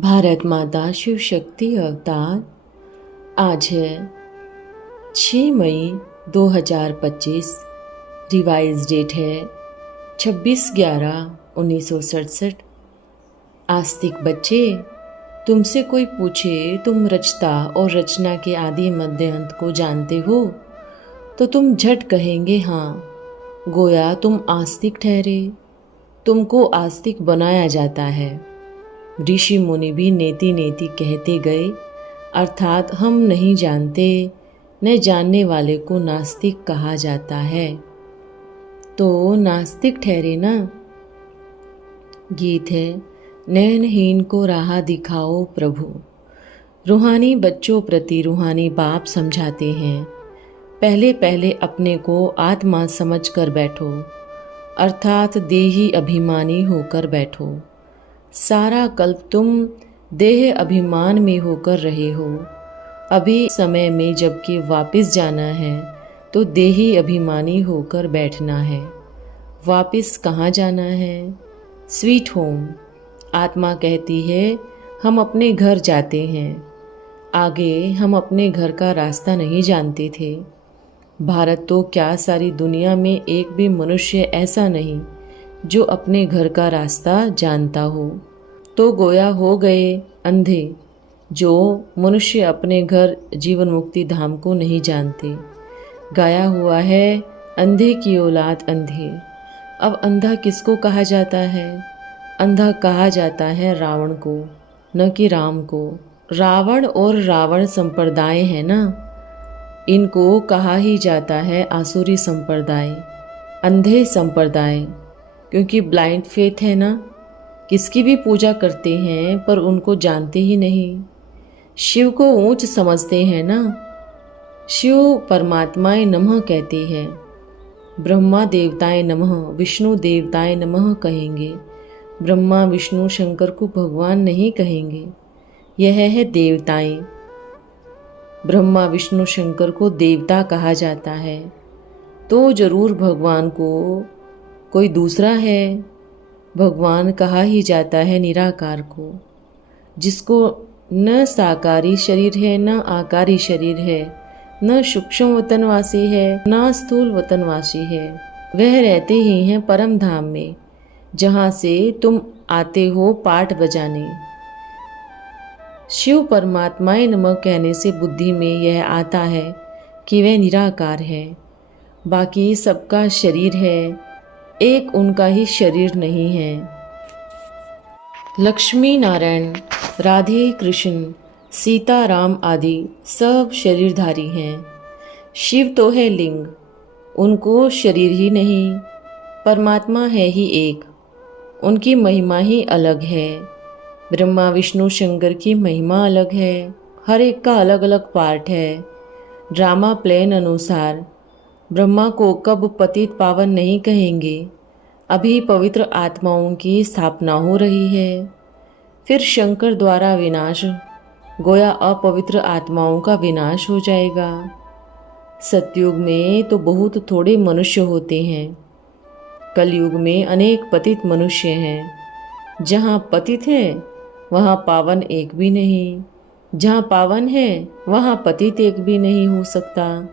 भारत माता शिव शक्ति अवतार। आज है 6 मई 2025। रिवाइज डेट है 26/11/1967। आस्तिक बच्चे, तुमसे कोई पूछे तुम रचता और रचना के आदि मध्य अंत को जानते हो तो तुम झट कहेंगे हाँ, गोया तुम आस्तिक ठहरे। तुमको आस्तिक बनाया जाता है। ऋषि मुनि भी नेति नेति कहते गए, अर्थात हम नहीं जानते, न जानने वाले को नास्तिक कहा जाता है। तो नास्तिक ठहरे ना। गीत है नयनहीन को राह दिखाओ प्रभु। रूहानी बच्चों प्रति रूहानी बाप समझाते हैं, पहले पहले अपने को आत्मा समझ कर बैठो, अर्थात देही अभिमानी होकर बैठो। सारा कल्प तुम देह अभिमान में होकर रहे हो। अभी समय में जबकि वापस जाना है तो देही अभिमानी होकर बैठना है। वापस कहाँ जाना है? Sweet home. आत्मा कहती है हम अपने घर जाते हैं। आगे हम अपने घर का रास्ता नहीं जानते थे। भारत तो क्या सारी दुनिया में एक भी मनुष्य ऐसा नहीं जो अपने घर का रास्ता जानता हो। तो गोया हो गए अंधे जो मनुष्य अपने घर जीवन मुक्ति धाम को नहीं जानते। गाया हुआ है अंधे की औलाद अंधे। अब अंधा किसको कहा जाता है? अंधा कहा जाता है रावण को, न कि राम को। रावण और रावण संप्रदाय है ना, इनको कहा ही जाता है आसुरी संप्रदाय, अंधे संप्रदाय, क्योंकि ब्लाइंड फेथ है ना। किसकी भी पूजा करते हैं पर उनको जानते ही नहीं। शिव को ऊंच समझते हैं ना। शिव परमात्माए नमः कहते हैं, ब्रह्मा देवताए नमः, विष्णु देवताए नमः कहेंगे। ब्रह्मा विष्णु शंकर को भगवान नहीं कहेंगे। यह है देवताएं। ब्रह्मा विष्णु शंकर को देवता कहा जाता है तो जरूर भगवान को कोई दूसरा है। भगवान कहा ही जाता है निराकार को, जिसको न साकारी शरीर है, न आकारी शरीर है, न सूक्ष्म वतनवासी है, न स्थूल वतनवासी है। वह रहते ही हैं परम धाम में, जहाँ से तुम आते हो पाठ बजाने। शिव परमात्माए नमः कहने से बुद्धि में यह आता है कि वह निराकार है, बाकी सबका शरीर है, एक उनका ही शरीर नहीं है। लक्ष्मी नारायण, राधे कृष्ण, सीता राम आदि सब शरीरधारी हैं। शिव तो है लिंग, उनको शरीर ही नहीं, परमात्मा है ही एक, उनकी महिमा ही अलग है। ब्रह्मा विष्णु शंकर की महिमा अलग है, हर एक का अलग अलग पार्ट है। ड्रामा प्लान अनुसार ब्रह्मा को कब पतित पावन नहीं कहेंगे। अभी पवित्र आत्माओं की स्थापना हो रही है, फिर शंकर द्वारा विनाश, गोया अपवित्र आत्माओं का विनाश हो जाएगा। सतयुग में तो बहुत थोड़े मनुष्य होते हैं, कलयुग में अनेक पतित मनुष्य हैं। जहाँ पतित है वहाँ पावन एक भी नहीं, जहाँ पावन है वहाँ पतित एक भी नहीं हो सकता।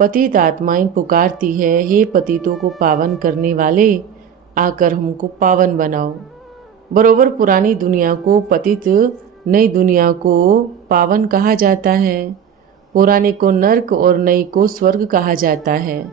पतित आत्माएं पुकारती है, हे पतितों को पावन करने वाले, आकर हमको पावन बनाओ। बरोबर पुरानी दुनिया को पतित, नई दुनिया को पावन कहा जाता है। पुराने को नर्क और नई को स्वर्ग कहा जाता है।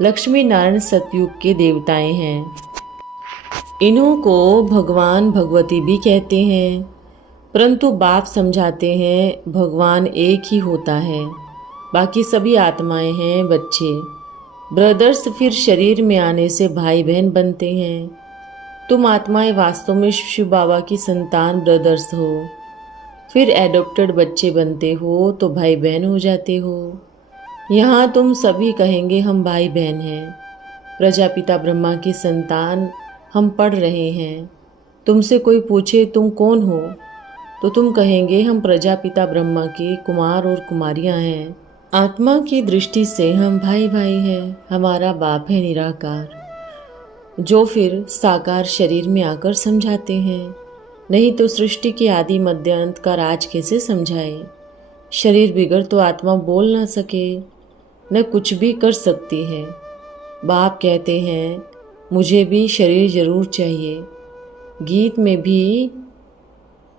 लक्ष्मी नारायण सतयुग के देवताएं हैं। इन्हों को भगवान भगवती भी कहते हैं, परंतु बाप समझाते हैं भगवान एक ही होता है, बाकी सभी आत्माएं हैं बच्चे। ब्रदर्स फिर शरीर में आने से भाई बहन बनते हैं। तुम आत्माएं वास्तव में शिव बाबा की संतान ब्रदर्स हो, फिर एडॉप्टेड बच्चे बनते हो तो भाई बहन हो जाते हो। यहाँ तुम सभी कहेंगे हम भाई बहन हैं, प्रजापिता ब्रह्मा की संतान हम पढ़ रहे हैं। तुमसे कोई पूछे तुम कौन हो तो तुम कहेंगे हम प्रजापिता ब्रह्मा के कुमार और कुमारियाँ हैं। आत्मा की दृष्टि से हम भाई भाई हैं, हमारा बाप है निराकार, जो फिर साकार शरीर में आकर समझाते हैं नहीं तो सृष्टि के आदि मध्य अंत का राज कैसे समझाए। शरीर बिगड़ तो आत्मा बोल ना सके, न कुछ भी कर सकती है। बाप कहते हैं मुझे भी शरीर जरूर चाहिए। गीत में भी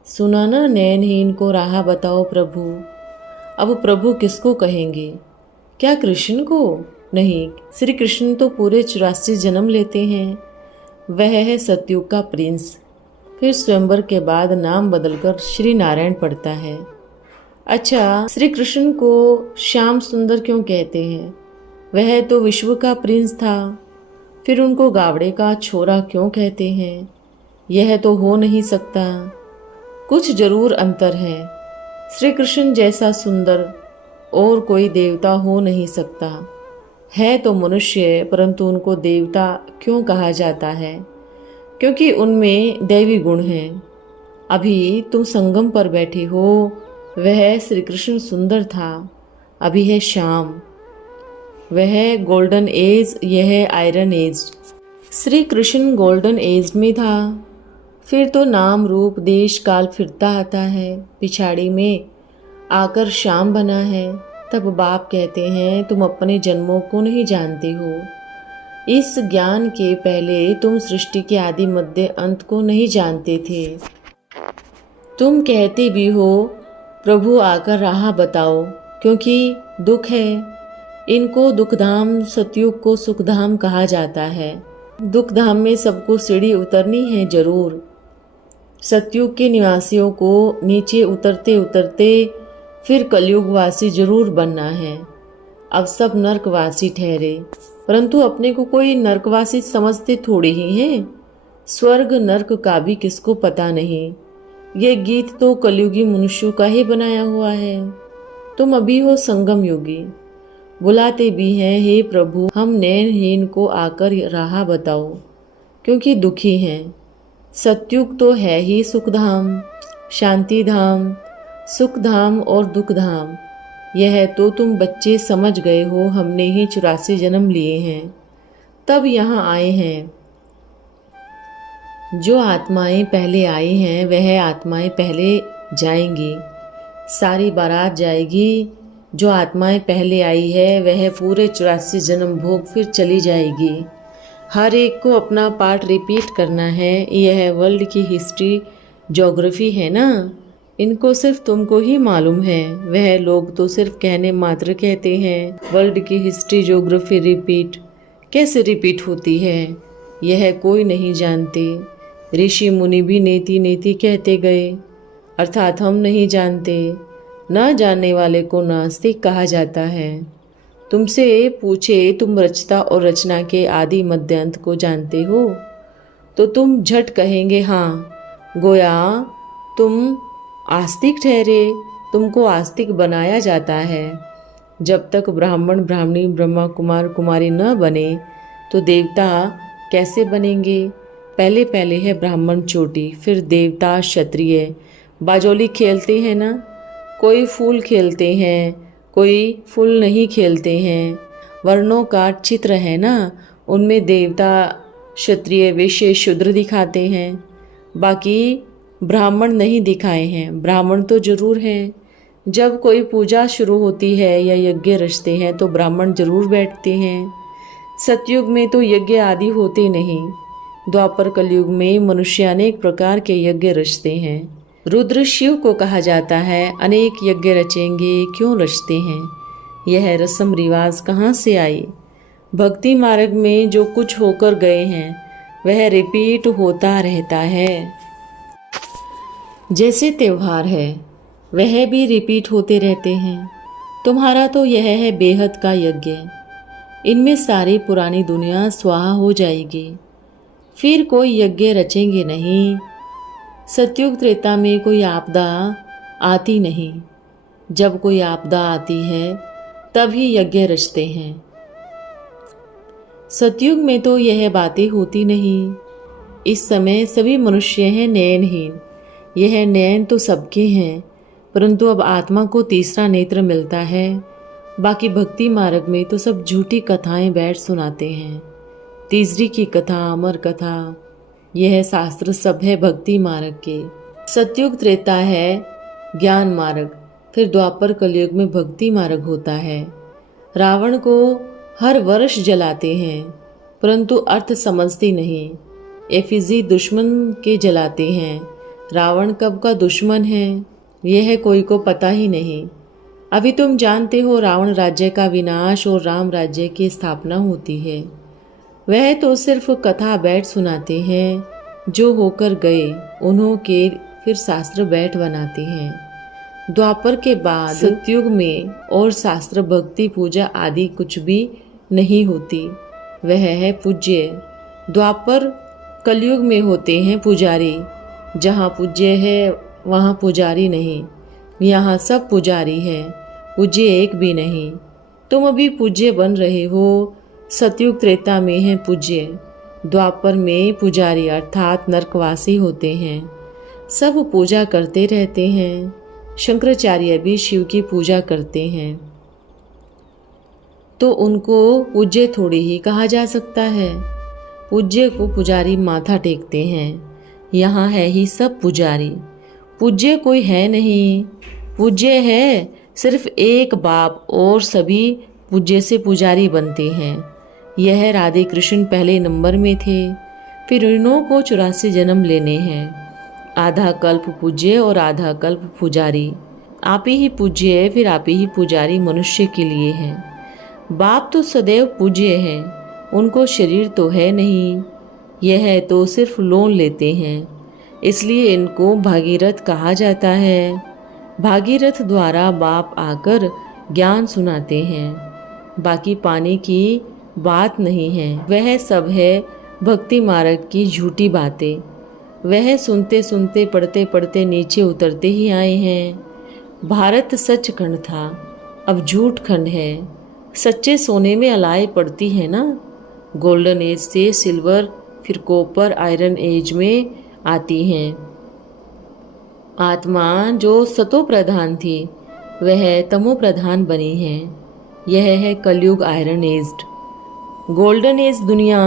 सुना ना, नैनहीन को राह बताओ प्रभु। अब प्रभु किसको कहेंगे? क्या कृष्ण को? नहीं, श्री कृष्ण तो पूरे 84 जन्म लेते हैं। वह है सतयुग का प्रिंस। फिर स्वयंवर के बाद नाम बदलकर श्री नारायण पड़ता है। अच्छा, श्री कृष्ण को श्याम सुंदर क्यों कहते हैं? वह तो विश्व का प्रिंस था। फिर उनको गावड़े का छोरा क्यों कहते हैं? यह तो हो नहीं सकता। कुछ जरूर अंतर है। श्री कृष्ण जैसा सुंदर और कोई देवता हो नहीं सकता। है तो मनुष्य, परंतु उनको देवता क्यों कहा जाता है? क्योंकि उनमें दैवी गुण हैं। अभी तुम संगम पर बैठे हो, वह श्री कृष्ण सुंदर था। अभी है शाम, वह गोल्डन एज, यह iron age. Shri Krishna golden age में था। फिर तो नाम रूप देश काल फिरता आता है, पिछाड़ी में आकर शाम बना है। तब बाप कहते हैं तुम अपने जन्मों को नहीं जानते हो। इस ज्ञान के पहले तुम सृष्टि के आदि मध्य अंत को नहीं जानते थे। तुम कहते भी हो प्रभु आकर राह बताओ, क्योंकि दुख है। इनको दुखधाम, सतयुग को सुखधाम कहा जाता है। दुखधाम में सबको सीढ़ी उतरनी है जरूर। सतयुग के निवासियों को नीचे उतरते उतरते फिर कलयुगवासी जरूर बनना है। अब सब नरकवासी ठहरे, परंतु अपने को कोई नरकवासी समझते थोड़ी ही हैं। स्वर्ग नरक का भी किसको पता नहीं। ये गीत तो कलयुगी मनुष्यों का ही बनाया हुआ है। तुम अभी हो संगम योगी, बुलाते भी हैं हे प्रभु हम नैनहीन को आकर राह बताओ, क्योंकि दुखी हैं। सतयुग तो है ही सुखधाम, शांति धाम, सुखधाम और दुखधाम। यह तो तुम बच्चे समझ गए हो। हमने ही 84 जन्म लिए हैं, तब यहाँ आए हैं। जो आत्माएं पहले आई हैं वह आत्माएं पहले जाएंगी। सारी बारात जाएगी। जो आत्माएं पहले आई है वह पूरे 84 जन्म भोग फिर चली जाएगी। हर एक को अपना पार्ट रिपीट करना है। यह वर्ल्ड की हिस्ट्री ज्योग्राफी है ना, इनको सिर्फ तुमको ही मालूम है। वह लोग तो सिर्फ कहने मात्र कहते हैं वर्ल्ड की हिस्ट्री ज्योग्राफी रिपीट। कैसे रिपीट होती है यह कोई नहीं जानते। ऋषि मुनि भी नेति नेति कहते गए, अर्थात हम नहीं जानते। न जानने वाले को नास्तिक कहा जाता है। तुमसे पूछे तुम रचता और रचना के आदि मध्य अंत को जानते हो, तो तुम झट कहेंगे हाँ। गोया तुम आस्तिक ठहरे। तुमको आस्तिक बनाया जाता है। जब तक ब्राह्मण ब्राह्मणी ब्रह्मा कुमार कुमारी न बने तो देवता कैसे बनेंगे? पहले पहले है ब्राह्मण चोटी, फिर देवता क्षत्रिय। बाजोली खेलते हैं ना, कोई फूल खेलते हैं, कोई फूल नहीं खेलते हैं। वर्णों का चित्र है ना, उनमें देवता क्षत्रिय वैश्य शूद्र दिखाते हैं, बाकी ब्राह्मण नहीं दिखाए हैं। ब्राह्मण तो जरूर हैं। जब कोई पूजा शुरू होती है या यज्ञ रचते हैं तो ब्राह्मण जरूर बैठते हैं। सतयुग में तो यज्ञ आदि होते नहीं। द्वापर कलयुग में मनुष्य अनेक प्रकार के यज्ञ रचते हैं। रुद्र शिव को कहा जाता है अनेक यज्ञ रचेंगे, क्यों रचते हैं? यह रस्म रिवाज कहाँ से आई? भक्ति मार्ग में जो कुछ होकर गए हैं वह रिपीट होता रहता है। जैसे त्योहार है वह भी रिपीट होते रहते हैं। तुम्हारा तो यह है बेहद का यज्ञ। इनमें सारी पुरानी दुनिया स्वाहा हो जाएगी, फिर कोई यज्ञ रचेंगे नहीं। सतयुग त्रेता में कोई आपदा आती नहीं। जब कोई आपदा आती है तभी यज्ञ रचते हैं। सतयुग में तो यह बातें होती नहीं। इस समय सभी मनुष्य हैं नयनहीन। यह नयन तो सबके हैं, परंतु अब आत्मा को तीसरा नेत्र मिलता है। बाकी भक्ति मार्ग में तो सब झूठी कथाएं बैठ सुनाते हैं। तीसरी की कथा, अमर कथा, यह शास्त्र सब है भक्ति मार्ग के। सतयुग त्रेता है ज्ञान मार्ग, फिर द्वापर कलयुग में भक्ति मार्ग होता है। रावण को हर वर्ष जलाते हैं, परंतु अर्थ समझते नहीं। एफिजी दुश्मन के जलाते हैं। रावण कब का दुश्मन है यह कोई को पता ही नहीं। अभी तुम जानते हो रावण राज्य का विनाश और राम राज्य की स्थापना होती है। वह तो सिर्फ कथा बैठ सुनाते हैं, जो होकर गए उन्हों के फिर शास्त्र बैठ बनाते हैं। द्वापर के बाद सतयुग में और शास्त्र भक्ति पूजा आदि कुछ भी नहीं होती, वह है पूज्य। द्वापर कलयुग में होते हैं पुजारी। जहाँ पूज्य है वहाँ पुजारी नहीं, यहाँ सब पुजारी है, पूज्य एक भी नहीं। तुम अभी पूज्य बन रहे हो। सतयुग त्रेता में है पूज्य, द्वापर में पुजारी अर्थात नरकवासी होते हैं। सब पूजा करते रहते हैं। शंकराचार्य भी शिव की पूजा करते हैं, तो उनको पूज्य थोड़ी ही कहा जा सकता है। पूज्य को पुजारी माथा टेकते हैं। यहाँ है ही सब पुजारी, पूज्य कोई है नहीं। पूज्य है सिर्फ एक बाप और सभी पूज्य से पुजारी बनते हैं। यह राधे कृष्ण पहले नंबर में थे, फिर इन्हों को 84 जन्म लेने हैं। आधा कल्प पूज्य और आधा कल्प पुजारी। आप ही पूज्य फिर आप ही पुजारी मनुष्य के लिए है। बाप तो सदैव पूज्य है, उनको शरीर तो है नहीं। यह तो सिर्फ लोन लेते हैं, इसलिए इनको भागीरथ कहा जाता है। भागीरथ द्वारा बाप आकर ज्ञान सुनाते हैं। बाकी पाने की बात नहीं है, वह सब है भक्ति मार्ग की झूठी बातें। वह सुनते सुनते पढ़ते पढ़ते नीचे उतरते ही आए हैं। भारत सच खंड था, अब झूठ खंड है। सच्चे सोने में अलाय पड़ती है ना। गोल्डन एज से सिल्वर, फिर कॉपर आयरन एज में आती हैं। आत्मा जो सतो प्रधान थी वह तमो प्रधान बनी है। यह है कलयुग आयरन एज्ड। गोल्डन एज दुनिया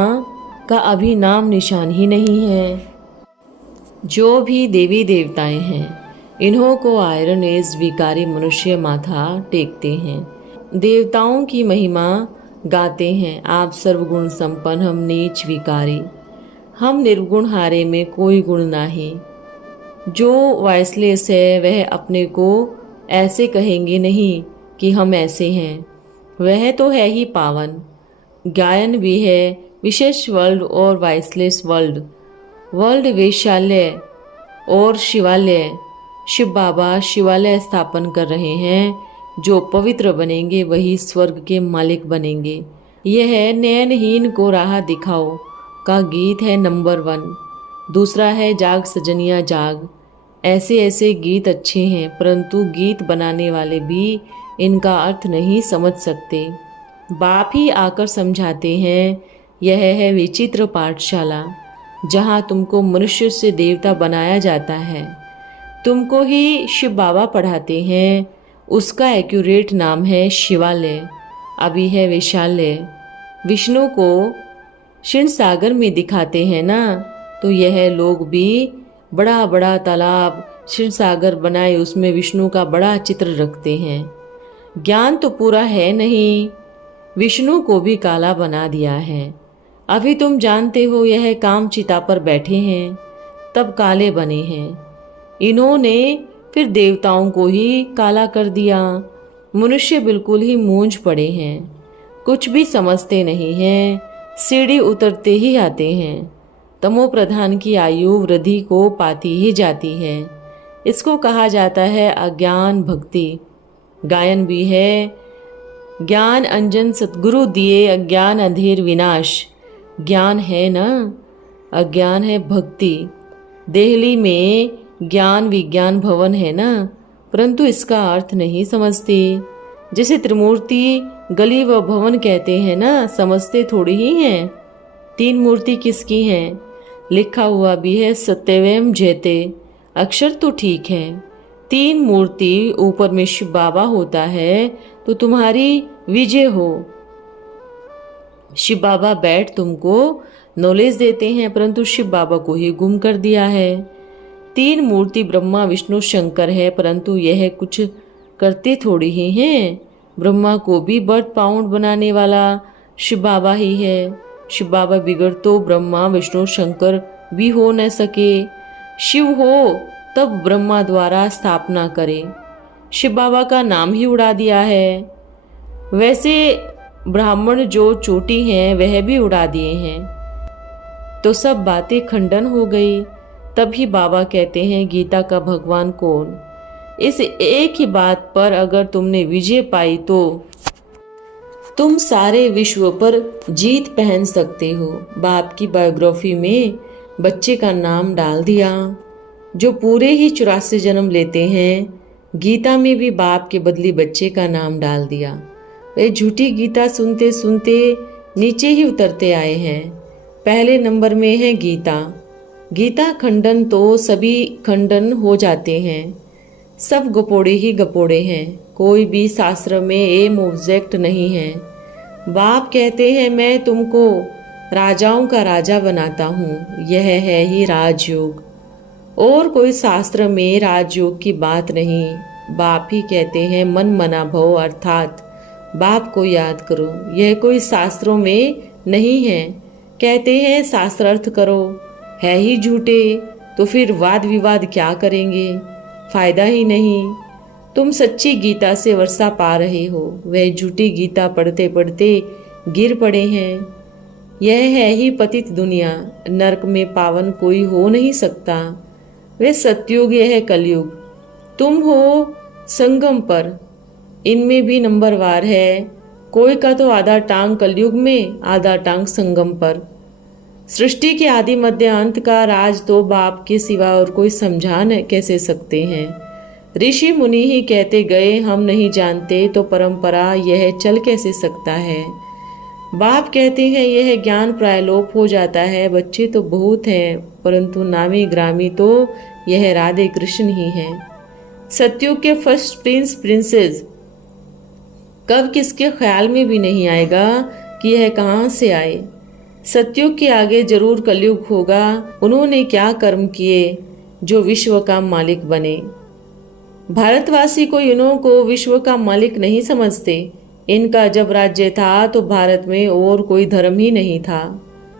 का अभी नाम निशान ही नहीं है। जो भी देवी देवताएं हैं इन्हों को आयरन एज विकारी मनुष्य माथा टेकते हैं। देवताओं की महिमा गाते हैं, आप सर्वगुण संपन्न हम नीच विकारी। हम निर्गुण हारे में कोई गुण नहीं। जो वाइसलेस है वह अपने को ऐसे कहेंगे नहीं कि हम ऐसे हैं, वह तो है ही पावन। गायन भी है विशेष वर्ल्ड और वाइसलेस वर्ल्ड। वर्ल्ड वैशाल्य और शिवालय। शिव बाबा शिवालय स्थापन कर रहे हैं। जो पवित्र बनेंगे वही स्वर्ग के मालिक बनेंगे। यह नयनहीन को राह दिखाओ का गीत है नंबर 1। दूसरा है जाग सजनिया जाग। ऐसे ऐसे गीत अच्छे हैं, परंतु गीत बनाने वाले भी इनका अर्थ नहीं समझ सकते। बाप ही आकर समझाते हैं। यह है विचित्र पाठशाला, जहाँ तुमको मनुष्य से देवता बनाया जाता है। तुमको ही शिव बाबा पढ़ाते हैं। उसका एक्यूरेट नाम है शिवालय, अभी है वैशाल्य। विष्णु को क्षीण सागर में दिखाते हैं ना, तो यह लोग भी बड़ा बड़ा तालाब क्षीण सागर बनाए, उसमें विष्णु का बड़ा चित्र रखते हैं। ज्ञान तो पूरा है नहीं, विष्णु को भी काला बना दिया है। अभी तुम जानते हो यह काम चिता पर बैठे हैं, तब काले बने हैं। इन्होंने फिर देवताओं को ही काला कर दिया। मनुष्य बिल्कुल ही मूंझ पड़े हैं, कुछ भी समझते नहीं हैं, सीढ़ी उतरते ही आते हैं। तमो प्रधान की आयु वृद्धि को पाती ही जाती है। इसको कहा जाता है अज्ञान भक्ति। गायन भी है ज्ञान अंजन सतगुरु दिए, अज्ञान अंधेर विनाश। ज्ञान है ना, अज्ञान है भक्ति। देहली में ज्ञान विज्ञान भवन है ना, परंतु इसका अर्थ नहीं समझते। जैसे त्रिमूर्ति गली व भवन कहते हैं ना, समझते थोड़ी ही हैं। 3 मूर्ति किसकी हैं? लिखा हुआ भी है सत्यवम जयते, अक्षर तो ठीक है। 3 मूर्ति ऊपर में शिव बाबा होता है तो तुम्हारी विजय हो। शिव बाबा बैठ तुमको नॉलेज देते हैं, परंतु शिव बाबा को ही गुम कर दिया है। तीन मूर्ति ब्रह्मा विष्णु शंकर है, परंतु यह कुछ करते थोड़ी ही हैं। ब्रह्मा को भी बर्थ पाउंड बनाने वाला शिव बाबा ही है। शिव बाबा बिगड़ तो ब्रह्मा विष्णु शंकर भी हो न सके। शिव हो तब ब्रह्मा द्वारा स्थापना करे। शिव बाबा का नाम ही उड़ा दिया है। वैसे ब्राह्मण जो चोटी हैं वह भी उड़ा दिए हैं। तो सब बातें खंडन हो गई। तभी बाबा कहते हैं, गीता का भगवान कौन? इस एक ही बात पर अगर तुमने विजय पाई तो तुम सारे विश्व पर जीत पहन सकते हो। बाप की बायोग्राफी में बच्चे का नाम डाल दिया, जो पूरे ही 84 जन्म लेते हैं। गीता में भी बाप के बदले बच्चे का नाम डाल दिया। वे झूठी गीता सुनते सुनते नीचे ही उतरते आए हैं। पहले नंबर में है गीता। गीता खंडन तो सभी खंडन हो जाते हैं। सब गपोड़े ही गपोड़े हैं। कोई भी शास्त्र में एम ऑब्जेक्ट नहीं है। बाप कहते हैं, मैं तुमको राजाओं का राजा बनाता हूँ। यह है ही राजयोग। और कोई शास्त्र में राजयोग की बात नहीं। बाप ही कहते हैं, मन मना भव, अर्थात बाप को याद करो। यह कोई शास्त्रों में नहीं है। कहते हैं शास्त्रार्थ करो, है ही झूठे, तो फिर वाद विवाद क्या करेंगे? फायदा ही नहीं। तुम सच्ची गीता से वर्षा पा रहे हो, वह झूठी गीता पढ़ते पढ़ते गिर पड़े हैं। यह है ही पतित दुनिया। नरक में पावन कोई हो नहीं सकता। वह सतयुग, यह है कलयुग। तुम हो संगम पर, इनमें भी नंबरवार है। कोई का तो आधा टांग कलयुग में, आधा टांग संगम पर। सृष्टि के आदि मध्य अंत का राज तो बाप के सिवा और कोई समझा न कैसे सकते हैं। ऋषि मुनि ही कहते गए, हम नहीं जानते तो परंपरा यह चल कैसे सकता है। बाप कहते हैं, यह ज्ञान प्रायलोप हो जाता है। बच्चे तो बहुत हैं, परंतु नामी ग्रामी तो यह राधे कृष्ण ही हैं। सतयुग के फर्स्ट प्रिंस प्रिंसेस कब किसके ख्याल में भी नहीं आएगा कि यह कहाँ से आए। सतयुग के आगे जरूर कलयुग होगा। उन्होंने क्या कर्म किए जो विश्व का मालिक बने। भारतवासी को इन्हों को विश्व का मालिक नहीं समझते। इनका जब राज्य था तो भारत में और कोई धर्म ही नहीं था।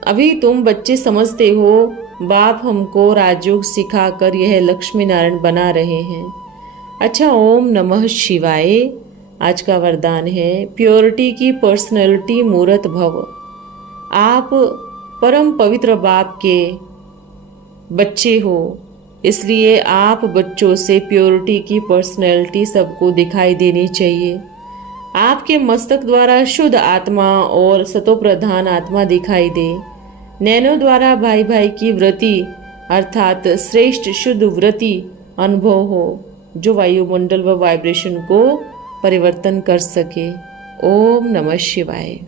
अभी तुम बच्चे समझते हो बाप हमको राजयोग सिखाकर यह लक्ष्मी नारायण बना रहे हैं। अच्छा, ओम नमः शिवाय। आज का वरदान है, प्योरिटी की पर्सनैलिटी मूर्त भव। आप परम पवित्र बाप के बच्चे हो, इसलिए आप बच्चों से प्योरिटी की पर्सनैलिटी सबको दिखाई देनी चाहिए। आपके मस्तक द्वारा शुद्ध आत्मा और सतोप्रधान आत्मा दिखाई दे। नैनो द्वारा भाई भाई की वृत्ति अर्थात श्रेष्ठ शुद्ध वृत्ति अनुभव हो, जो वायुमंडल व वाइब्रेशन को परिवर्तन कर सके। ओम नमः शिवाय।